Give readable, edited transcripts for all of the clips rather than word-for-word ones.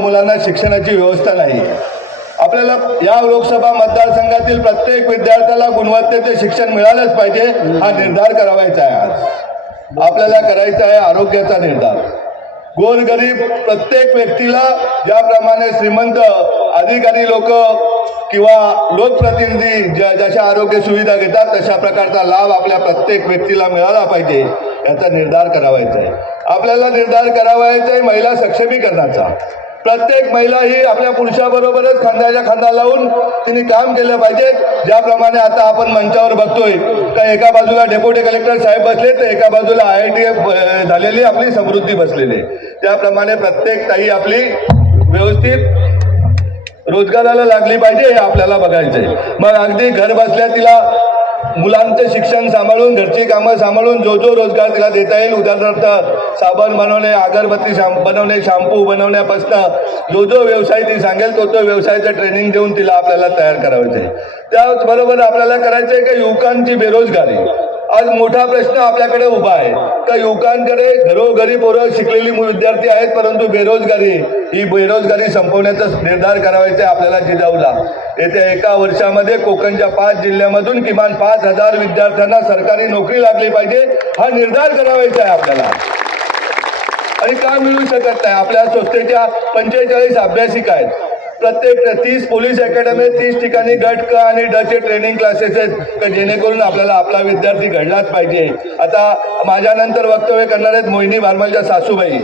मुलांना शिक्षणाची व्यवस्था नाही। आपल्याला या लोकसभा मतदारसंघातील प्रत्येक विद्यार्थ्याला गुणवत्तेचे शिक्षण मिळालंच पाहिजे, हा निर्धार करावायचा आहे। आज आपल्याला करायचा आहे आरोग्याचा निर्धार। गोरगरीब प्रत्येक व्यक्तीला ज्याप्रमाणे श्रीमंत अधिकारी लोक किंवा लोकप्रतिनिधी जशा आरोग्य सुविधा घेतात तशा प्रकारचा लाभ आपल्या प्रत्येक व्यक्तीला मिळाला पाहिजे, याचा निर्धार करावायचा आहे। आपल्याला निर्धार करावायचा आहे महिला सक्षमीकरणाचा। प्रत्येक महिला ही आपल्या पुरुषाबरोबरच खांद्याला खांदा लावून तिने काम केलं पाहिजे। ज्याप्रमाणे आता आपण मंचावर बघतोय का एका बाजूला डेप्युटी कलेक्टर साहेब बसले तर एका बाजूला IIT झालेली आपली समृद्धी बसलेली, त्याप्रमाणे प्रत्येक ताई आपली व्यवस्थित रोजगाराला लागली पाहिजे, हे आपल्याला बघायचंय। मग अगदी घर बसल्या तिला मुलांचं शिक्षण सांभाळून घरची कामं सांभाळून जो जो रोजगार तिला देता येईल, उदाहरणार्थ साबण बनवणे, अगरबत्ती बनवणे, शॅम्पू बनवण्यापासून जो जो व्यवसाय ती सांगेल तो तो व्यवसायाचं ट्रेनिंग देऊन तिला आपल्याला तयार करायचं आहे। त्याचबरोबर आपल्याला करायचं आहे की युवकांची बेरोजगारी आज मोठा प्रश्न आपल्याकडे उभा आहे। तर युवकांकडे घरोघरी पोरं शिकलेली विद्यार्थी आहेत, परंतु ही बेरोजगारी संपवण्याचा निर्धार करायचा आहे आपल्याला जिजाऊला। येत्या एका वर्षामध्ये कोकणच्या 5 जिल्ह्यामधून किमान 5,000 विद्यार्थ्यांना सरकारी नोकरी लागली पाहिजे, हा निर्धार करायचा आहे आपल्याला। आणि का मिळू शकत नाही? आपल्या संस्थेच्या 45 अभ्यासिका आहेत, प्रत्येक 30 पोलीस अकॅडमी, 30 ठिकाणी गट क आणि ड चे ट्रेनिंग क्लासेस आहेत, जेणेकरून आपल्याला आपला विद्यार्थी घडलाच पाहिजे। आता माझ्यानंतर वक्तव्य करणार आहेत मोहिनी भारमलच्या सासूबाई,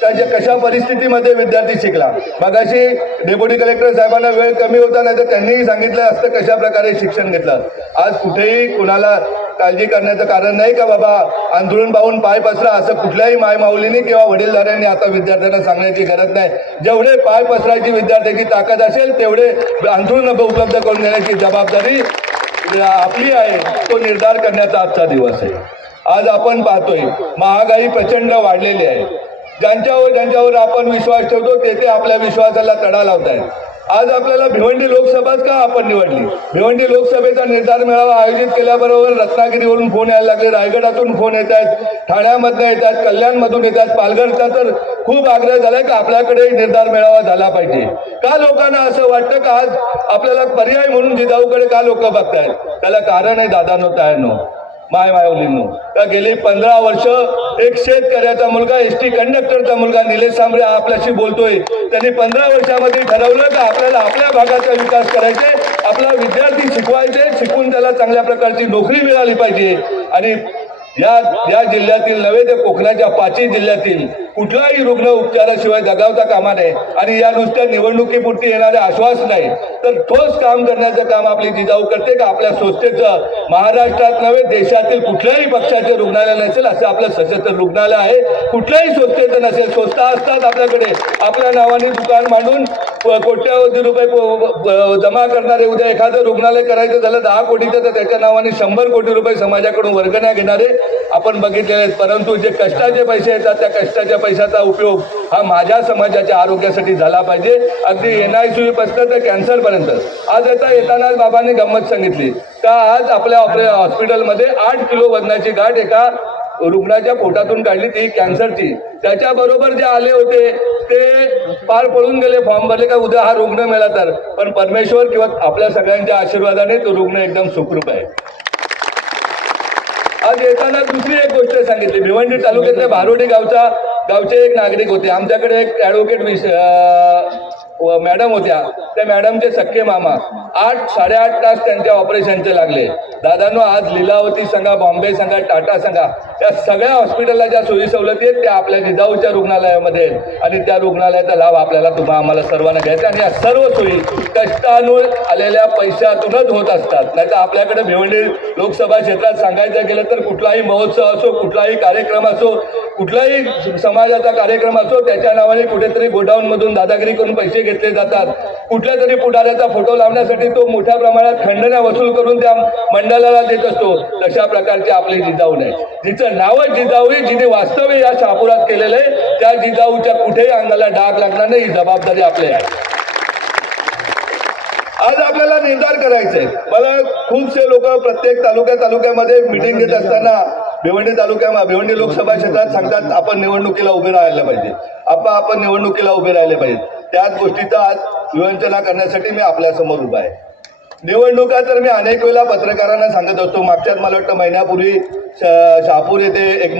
त्या कशा परिस्थितीमध्ये विद्यार्थी शिकला। मगाशी डेप्युटी कलेक्टर साहेबांना वेळ कमी होता, नाही तर त्यांनीही सांगितलं असतं कशा प्रकारे शिक्षण घेतलं। आज कुठेही कुणाला काळजी करण्याचं कारण नाही का बाबा अंथरूण पाहून पाय पसरा, असं कुठल्याही मायमाऊलीने किंवा वडीलधाऱ्यांनी आता विद्यार्थ्यांना सांगण्याची गरज नाही। जेवढे पाय पसरायची विद्यार्थ्याची ताकद असेल तेवढे अंथरूण उपलब्ध करून देण्याची जबाबदारी आपली आहे, तो निर्धार करण्याचा आजचा दिवस आहे। आज आपण पाहतोय महागाई प्रचंड वाढलेली आहे, ज्यांच्यावर आपण विश्वास ठेवतो ते आपल्या विश्वासाला तडा लावत आहेत। आज आपल्याला भिवंडी लोकसभाच का आपण निवडली? भिवंडी लोकसभेचा निर्धार मेळावा आयोजित केल्याबरोबर रत्नागिरीवरून फोन यायला लागले, रायगडातून फोन येत आहेत, ठाण्यामधून येत आहेत, कल्याणमधून येत आहेत, पालघरचा तर खूप आग्रह झालाय की आपल्याकडे निर्धार मेळावा झाला पाहिजे। का लोकांना असं वाटतं का आज आपल्याला पर्याय म्हणून जिजाऊकडे का लोक बघतायत? त्याला कारण आहे दादांनो, तायांनो, मायमाऊलींनो, का गेली 15 वर्ष एक शेतकऱ्याचा मुलगा, ST कंडक्टरचा मुलगा निलेश सांबरे आपल्याशी बोलतोय, त्यांनी 15 वर्षामध्ये ठरवलं की आपल्याला आपल्या भागाचा विकास करायचे, आपला विद्यार्थी शिकवायचे, शिकून त्याला चांगल्या प्रकारची नोकरी मिळाली पाहिजे। आणि या जिल्ह्यातील नव्हे तर कोकणाच्या 5 जिल्ह्यातील कुठलाही रुग्ण उपचाराशिवाय जगावता कामा नये। आणि या नुसत्या निवडणुकीपुरती येणारे आश्वास नाही तर ठोस काम करण्याचं काम आपली जिजाऊ करते का आपल्या संस्थेचं महाराष्ट्रात नव्हे देशातील कुठल्याही पक्षाचे रुग्णालय नसेल असं आपलं सशस्त्र रुग्णालय आहे, कुठल्याही संस्थेचं नसेल। संस्था असतात आपल्याकडे, आपल्या नावाने दुकान मांडून कोट्यावधी रुपये जमा करणारे, उद्या एखादं रुग्णालय करायचं झालं 10 कोटीचं तर त्याच्या नावाने 100 कोटी रुपये समाजाकडून वर्गण्या घेणारे आपण बघितलेले आहेत। परंतु जे कष्टाचे पैसे येतात त्या कष्टाच्या पैशाचा उपयोग हा माझ्या समाजाच्या आरोग्यासाठी झाला पाहिजे। अगदी NICU पासून तर कॅन्सर पर्यंत। आज येताना बाबांनी गंमत सांगितली का आज आपल्या हॉस्पिटलमध्ये 8 किलो वजनाची गाठ एका रुग्णाच्या पोटातून काढली, ती कॅन्सरची। त्याच्याबरोबर जे आले होते ते पार पळून गेले, फॉर्म भरले का उद्या हा रुग्ण मिळाला तर, पण परमेश्वर किंवा आपल्या सगळ्यांच्या आशीर्वादाने तो रुग्ण एकदम सुखरूप आहे। आज येताना दुसरी एक गोष्ट सांगितली, भिवंडी तालुक्यातल्या भारोडी गावचे एक नागरिक होते, आमच्याकडे एक ॲडव्होकेट मॅडम होत्या, त्या मॅडमचे सख्खे मामा 8-8.5 तास त्यांच्या ऑपरेशनचे लागले। दादांनो, आज लीलावती सांगा, बॉम्बे सांगा, टाटा सांगा, त्या सगळ्या हॉस्पिटलला ज्या सोयी सवलती आहेत त्या आपल्या जिजाऊच्या रुग्णालयामध्ये आहेत आणि त्या रुग्णालयाचा लाभ आपल्याला आम्हाला सर्वांना घ्यायचा। आणि या सर्व सोयी कष्टानं आलेल्या पैशातूनच होत असतात, नाहीतर आपल्याकडे भिवंडी लोकसभा क्षेत्रात सांगायचं गेलं तर कुठलाही महोत्सव असो, कुठलाही कार्यक्रम असो, कुठलाही समाजाचा कार्यक्रम असो, त्याच्या नावाने कुठेतरी गोडाऊनमधून दादागिरी करून पैसे घेतले जातात। कुठल्या तरी पुढाऱ्याचा फोटो लावण्यासाठी तो मोठ्या प्रमाणात खंडण्या वसूल करून त्या मंडळाला देत असतो। तशा प्रकारची आपली जिजाऊ नाही, जिचं नावच जिजाऊ, जिने वास्तव्य या शहापुरात केलेलं आहे, त्या जिजाऊच्या कुठेही अंगाला डाग लागणार नाही, ही जबाबदारी आपली आहे। आज आपल्याला निर्धार करायचा आहे। मला खूपसे लोक प्रत्येक तालुक्यामध्ये मिटिंग घेत असताना भिवंडी लोकसभा क्षेत्रात सांगतात आपण निवडणुकीला उभे राहायला पाहिजे, आपण निवडणुकीला उभे राहिले पाहिजे। त्याच गोष्टीचा आज विवंचना करण्यासाठी मी आपल्यासमोर उभा आहे. निवडणुका तर मी अनेक वेळा पत्रकारांना सांगत असतो. मागच्याच मला वाटतं महिन्यापूर्वी शहापूर येथे एक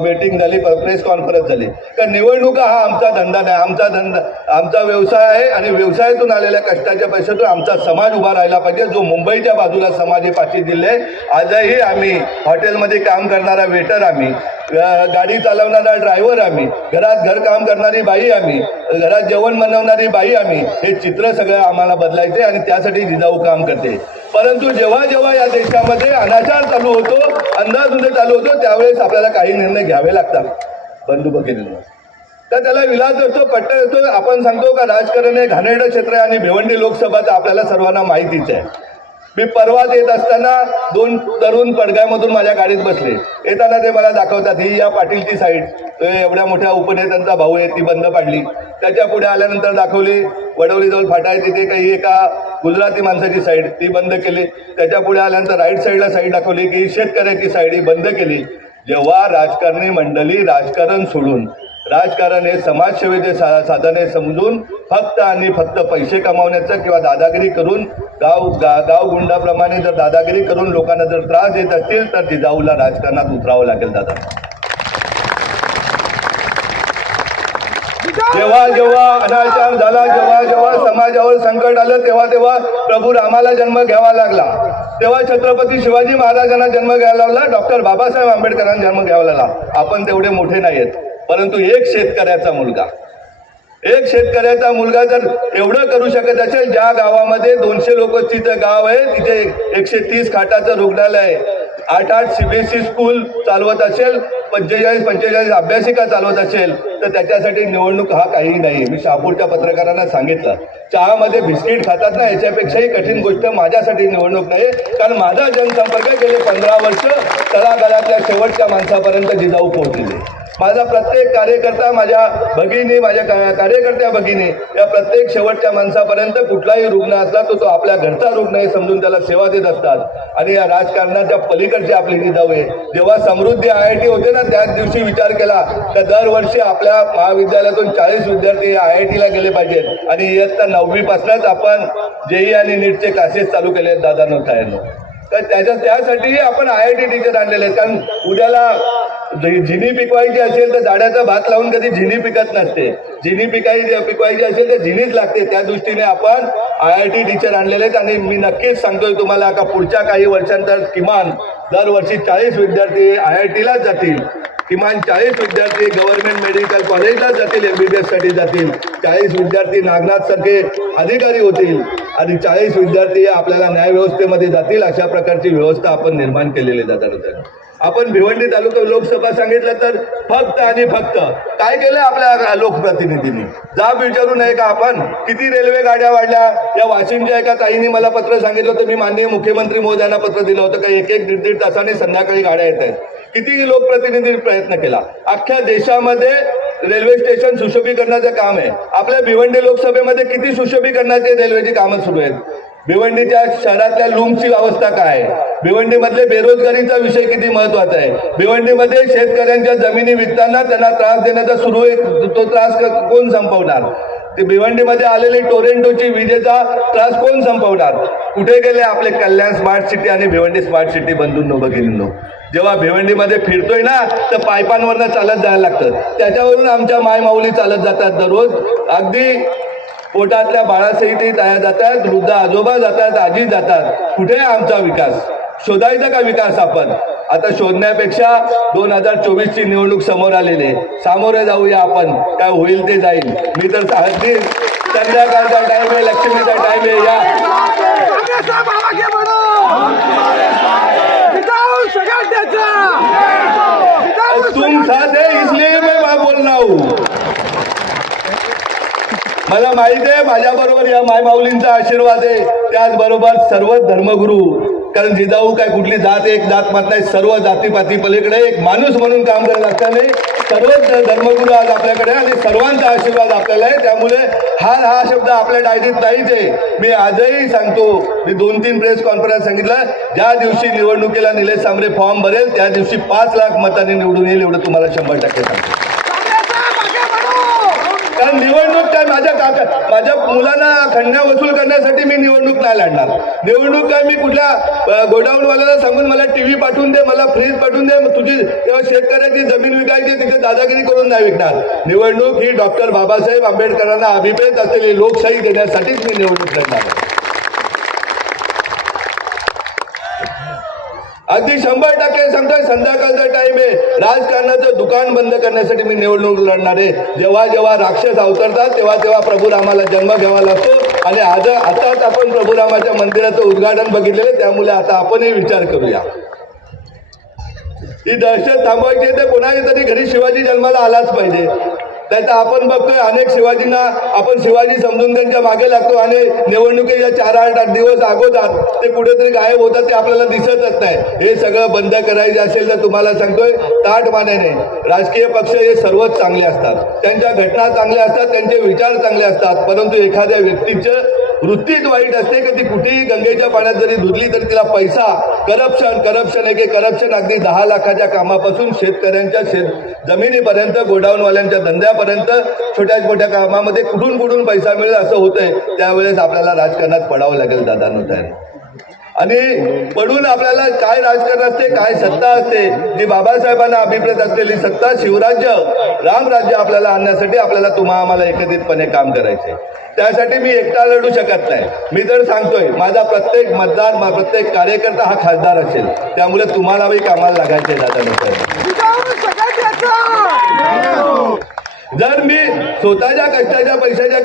मीटिंग झाली, प्रेस कॉन्फरन्स झाली. कारण निवडणुका हा आमचा धंदा नाही, आमचा व्यवसाय आहे आणि व्यवसायातून आलेल्या कष्टाच्या पैशातून आमचा समाज उभा राहिला पाहिजे. जो मुंबईच्या बाजूला समाज आहे 5 जिल्हे, आजही आम्ही हॉटेलमध्ये काम करणारा वेटर, आम्ही गाडी चालवणारा ड्रायव्हर, आम्ही घरात घरकाम करणारी बाई, आम्ही घरात जेवण बनवणारी बाई, आम्ही हे चित्र सगळं आम्हाला बदलायचे आणि त्यासाठी जिजाऊ काम करते. परंतु जेव्हा जेव्हा या देशामध्ये अनाचार चालू होतो, अंधाधुंद चालू होतो, त्यावेळेस आपल्याला काही निर्णय घ्यावे लागतात बंधू भगिनींनो. तर त्याला विलास असतो, कट्टर असतो. आपण सांगतो का राजकारण हे घाणेरडं क्षेत्र आहे आणि भिवंडी लोकसभा तर आपल्याला सर्वांना माहितीच आहे. मी परवाच येत असताना 2 तरुण पडगावमधून माझ्या गाडीत बसले. येताना ते मला दाखवतात, ही या पाटीलची साईड, एवढ्या मोठ्या उपनेत्यांचा भाऊ आहे, ती बंद पाडली. त्याच्या पुढे आल्यानंतर दाखवली वडवलीजवळ फाटा आहे, तिथे काही एका गुजराती माणसाची साईड, ती बंद केली. त्याच्या पुढे आल्यानंतर राईट साईडला साईड दाखवली की शेतकऱ्याची साईड, ही बंद केली. जेव्हा राजकारणी मंडळी राजकारण सोडून, राजकारण हे समाजसेवेचे साधन आहे समजून फक्त आणि फक्त पैसे कमावण्याचं किंवा दादागिरी करून गाव गुंडाप्रमाणे जर दादागिरी करून लोकांना जर त्रास देत असतील तर जिजाऊला राजकारणात उतरावं लागेल. दादा, जेव्हा जेव्हा अनाचार झाला, जेव्हा जेव्हा समाजावर संकट आलं, तेव्हा तेव्हा प्रभू रामाला जन्म घ्यावा लागला, तेव्हा छत्रपती शिवाजी महाराजांना जन्म घ्यायला लागला, डॉक्टर बाबासाहेब आंबेडकरांना जन्म घ्यावा लागला. आपण तेवढे मोठे नाहीत, परंतु एक शेतकऱ्याचा मुलगा जर एवढं करू शकत असेल, ज्या गावामध्ये 200 लोकांचं गाव आहे, तिथे 130 खाटाचं रुग्णालय, 8 CBSE स्कूल चालवत असेल, 45 अभ्यासिका चालवत असेल, तर त्याच्यासाठी निवडणूक हा काही नाही. मी शहापूरच्या पत्रकारांना सांगितलं, चहामध्ये बिस्किट खातात ना, याच्यापेक्षाही कठीण गोष्ट माझ्यासाठी निवडणूक नाही. कारण माझा जनसंपर्क गेले 15 वर्ष तळागाळातल्या शेवटच्या माणसापर्यंत जिजाऊ पोहोचले. माझा प्रत्येक कार्यकर्ता, माझ्या भगिनी, माझ्या कार्यकर्त्या भगिनी, या प्रत्येक शेवटच्या माणसापर्यंत कुठलाही रुग्ण असला तो आपल्या घरचा रुग्ण आहे समजून त्याला सेवा देत असतात. आणि या राजकारणाच्या पलीकडची आपली जिजाऊ आहे. जेव्हा समृद्धी IIT होते ना, त्याच दिवशी विचार केला तर दरवर्षी आपल्या महाविद्यालयातून 40 विद्यार्थी IITला गेले पाहिजेत आणि इयत्ता 9वी पासूनच आपण JEE आणि नीटचे क्लासेस चालू केले आहेत. दादा नव्हता तर त्यासाठी आपण IIT टीचर आणलेले आहेत. कारण उद्याला झिनी पिकवायची असेल तर जाड्याचा भात लावून कधी झिनी पिकत नसते. झिनी पिकवायची असेल तर झिनीच लागते. त्या दृष्टीने आपण IIT टीचर आणलेले आहेत आणि मी नक्कीच सांगतोय तुम्हाला का पुढच्या काही वर्षांतर किमान दरवर्षी 40 विद्यार्थी IITलाच जातील. किमान 40 विद्यार्थी गव्हर्नमेंट मेडिकल कॉलेजलाच जातील, MBBS साठी जातील. 40 विद्यार्थी नागनाथ सारखे अधिकारी होतील आणि 40 विद्यार्थी आपल्याला न्याय व्यवस्थेमध्ये जातील. अशा प्रकारची व्यवस्था आपण निर्माण केलेली जातात. आपण भिवंडी तालुका लोकसभा सांगितलं तर फक्त आणि फक्त काय केलं आपल्या लोकप्रतिनिधींनी, जाब विचारू नये का आपण? किती रेल्वे गाड्या वाढल्या? या वाशिमच्या एका ताईंनी मला पत्र सांगितलं होतं, मी माननीय मुख्यमंत्री महोदयांना पत्र दिलं होतं का 1-1, 1.5 तासाने संध्याकाळी गाड्या येत आहेत. किती लोकप्रतिनिधींनी प्रयत्न केला. अख्ख्या देशामध्ये रेल्वे स्टेशन सुशोभीकरणाचं काम आहे. आपल्या भिवंडी लोकसभेमध्ये किती सुशोभीकरणाचे रेल्वेची कामं सुरू आहेत. भिवंडीच्या शहरातल्या लूमची अवस्था काय आहे, भिवंडीमधले बेरोजगारीचा विषय किती महत्वाचा आहे, भिवंडीमध्ये शेतकऱ्यांच्या जमिनी विकताना त्यांना त्रास देण्याचा सुरू आहे, तो त्रास कोण संपवणार? ते भिवंडीमध्ये आलेली टोरेंटोची विजेचा त्रास कोण संपवणार? कुठे गेले आपले कल्याण स्मार्ट सिटी आणि भिवंडी स्मार्ट सिटी बंधूंनो भगिनींनो? जेव्हा भिवंडीमध्ये फिरतोय ना तर पायपांवरनं चालत जायला लागतं. त्याच्यावरून आमच्या मायमाऊली चालत जातात दररोज. अगदी पोटातल्या बाळासहितही तयार जातात, वृद्ध आजोबा जातात, आजी जातात. कुठे आमचा विकास? शोधायचा का विकास आपण? आता शोधण्यापेक्षा 2024ची निवडणूक समोर आलेली आहे, सामोरे जाऊया आपण. काय होईल ते जाईल. मी तर अगदी संध्याकाळचा टाइम आहे, लक्ष्मीचा टाइम आहे. या तुम साथ है इसलिए मैं बोल रहा हूँ. मला माहिती आहे माझ्याबरोबर या मायमाऊलींचा आशीर्वाद आहे, त्याचबरोबर सर्व धर्मगुरू. कारण जिजाऊ काय कुठली जात एक जात मात नाही, सर्व जातीपाती पलीकडे एक माणूस म्हणून काम करायला लागताना सर्वच धर्मगुरू आज आपल्याकडे आणि सर्वांचा आशीर्वाद आपल्याला आहे. त्यामुळे हा शब्द आपल्या डायरीत नाहीच आहे. मी आजही सांगतो, मी 2-3 प्रेस कॉन्फरन्स सांगितलं, ज्या दिवशी निवडणुकीला निलेश सांबरे फॉर्म भरेल त्या दिवशी 5 लाख मतांनी निवडून येईल, एवढं तुम्हाला 100% सांगतो. कारण निवडणूक काय माझ्या मुलांना खंडण्या वसूल करण्यासाठी मी निवडणूक नाही लढणार. निवडणूक काय मी कुठल्या गोडाऊनवाल्याला सांगून मला टीव्ही पाठवून दे, मला फ्रीज पाठवून दे, तुझी तेव्हा शेतकऱ्याची जमीन विकायची तिथे दादागिरी करून नाही विकणार. निवडणूक ही डॉक्टर बाबासाहेब आंबेडकरांना अभिप्रेत असलेली लोकशाही देण्यासाठीच मी निवडणूक लढणार. अगदी 100% सांगतोय, संध्याकाळचा टाइम आहे. राजकारणाचं दुकान बंद करण्यासाठी मी निवडणूक लढणार आहे. जेव्हा जेव्हा राक्षस अवतरतात तेव्हा तेव्हा प्रभू रामाला जन्म घ्यावा लागतो. आणि आताच आपण प्रभू रामाच्या मंदिराचं उद्घाटन बघितलेलं, त्यामुळे आता आपणही विचार करूया. ही दहशत थांबवायची तर कोणाच्या तरी घरी शिवाजी जन्माला आलाच पाहिजे. त्याचा आपण बघतोय अनेक शिवाजींना आपण शिवाजी समजून त्यांच्या मागे लागतो आणि निवडणुकीच्या 4-8 दिवस अगोदर ते कुठेतरी गायब होतात, ते आपल्याला दिसतच नाही. हे सगळं बंद करायचे असेल तर तुम्हाला सांगतोय ताठ मानेने. राजकीय पक्ष हे सर्वच चांगले असतात, त्यांच्या घटना चांगल्या असतात, त्यांचे विचार चांगले असतात, परंतु एखाद्या व्यक्तीचं वृत्तीच वाईट असते की ती कुठेही गंगेच्या पाण्यात जरी धुतली तरी तिला पैसा करप्शन आहे की करप्शन अगदी 10 लाखाच्या कामापासून शेतकऱ्यांच्या जमिनीपर्यंत, गोडाऊनवाल्यांच्या धंद्यापर्यंत, छोट्या छोट्या कामामध्ये कुठून पैसा मिळेल असं होतंय. त्यावेळेस आपल्याला राजकारणात पडावं लागेल दादांनो. आणि पडून आपल्याला काय राजकारण असते, काय सत्ता असते, जी बाबासाहेबांना अभिप्रेत असलेली सत्ता, शिवराज्य, रामराज्य आपल्याला आणण्यासाठी आपल्याला आम्हाला एकत्रितपणे काम करायचे. त्यासाठी मी एकटा लढू शकत नाही. मी तर सांगतोय माझा प्रत्येक मतदार, प्रत्येक कार्यकर्ता हा खासदार असेल, त्यामुळे तुम्हालाही कामाला लागायचे दादा. जर मी स्वतःच्या कष्टाच्या पैशाच्या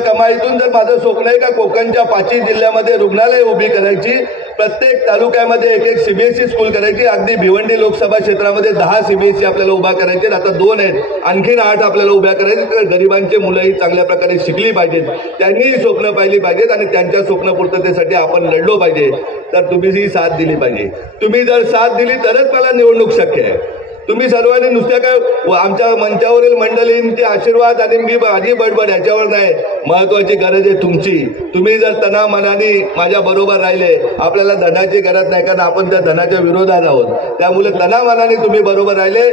कमाईतून जर माझं स्वप्न आहे का कोकणच्या 5 जिल्ह्यामध्ये रुग्णालय उभी करायची, प्रत्येक तालुक्यामध्ये एक सीबीएसई स्कूल करायची, अगदी भिवंडी लोकसभा क्षेत्रामध्ये 10 सीबीएसई आपल्याला उभा करायचे, आता 2 आहेत, आणखीन 8 आपल्याला उभ्या करायचे. गरिबांची मुलंही चांगल्या प्रकारे शिकली पाहिजेत, त्यांनीही स्वप्न पाहिली पाहिजेत आणि त्यांच्या स्वप्न पूर्ततेसाठी आपण लढलो पाहिजे. तर तुम्ही ही साथ दिली पाहिजे. तुम्ही जर साथ दिली तरच मला निवडणूक शक्य आहे. तुम्ही सर्वांनी नुसत्या काय आमच्या मंचावरील मंडळींचे आशीर्वाद आणि मी माझी बडबड याच्यावर नाही, महत्वाची गरज आहे तुमची. तुम्ही जर तना मनाने माझ्या बरोबर राहिले, आपल्याला धनाची गरज नाही कारण आपण त्या धनाच्या विरोधात आहोत. त्यामुळे तना मनाने तुम्ही बरोबर राहिले,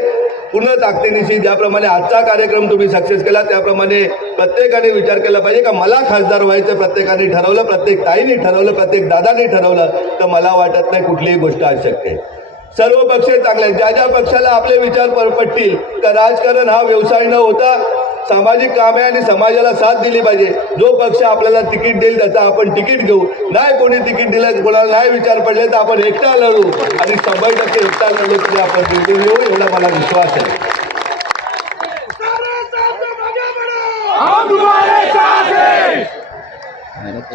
पूर्ण ताकदीनिशी ज्याप्रमाणे आजचा कार्यक्रम तुम्ही सक्सेस केला त्याप्रमाणे प्रत्येकाने विचार केला पाहिजे का मला खासदार व्हायचं. प्रत्येकाने ठरवलं, प्रत्येक ताईने ठरवलं, प्रत्येक दादाने ठरवलं, तर मला वाटत नाही कुठलीही गोष्ट अशक्य आहे. सर्व पक्ष चांगले, ज्या पक्षाला आपले विचार पटतील का राजकारण हा व्यवसाय न होता सामाजिक काम आहे आणि समाजाला साथ दिली पाहिजे. जो पक्ष आपल्याला तिकीट देईल त्याचा आपण तिकीट घेऊ. नाही कोणी तिकीट दिलं, कोणाला नाही विचार पडले तर आपण एकटा लढू आणि 100% एकटा लढलो तरी आपण निवडून येऊ, एवढा मला विश्वास आहे.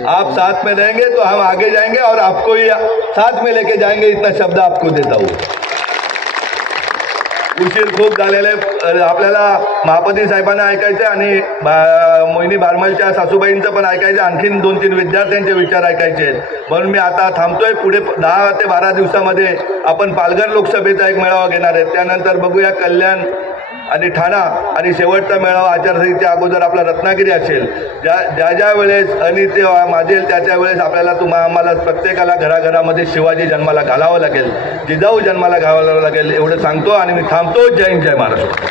आप साथ में रहेंगे तो हम आगे जाएंगे और आपको ही साथ में लेके जाएंगे, इतना शब्द आपको देता हूँ. उशीर खूप झालेला आहे. आपल्याला महापती साहेबांना ऐकायचे आणि मोहिनी बारमलच्या सासूबाईंचं पण ऐकायचं, आणखीन 2-3 विद्यार्थ्यांचे विचार ऐकायचे. म्हणून मी आता थांबतोय. पुढे 10 ते 12 दिवसामध्ये आपण पालघर लोकसभेचा एक मेळावा घेणार आहे. त्यानंतर बघूया कल्याण आणि ठाणा आणि शेवटचा मेळावा आचारसंहितेच्या अगोदर आपला रत्नागिरी असेल. ज्या वेळेस अनित्य माजेल त्या वेळेस आपल्याला आम्हाला प्रत्येकाला घराघरामध्ये शिवाजी जन्माला घालावं लागेल, जिजाऊ जन्माला घालावं लागेल, एवढं सांगतो आणि मी थांबतो. जय हिंद, जय महाराष्ट्र.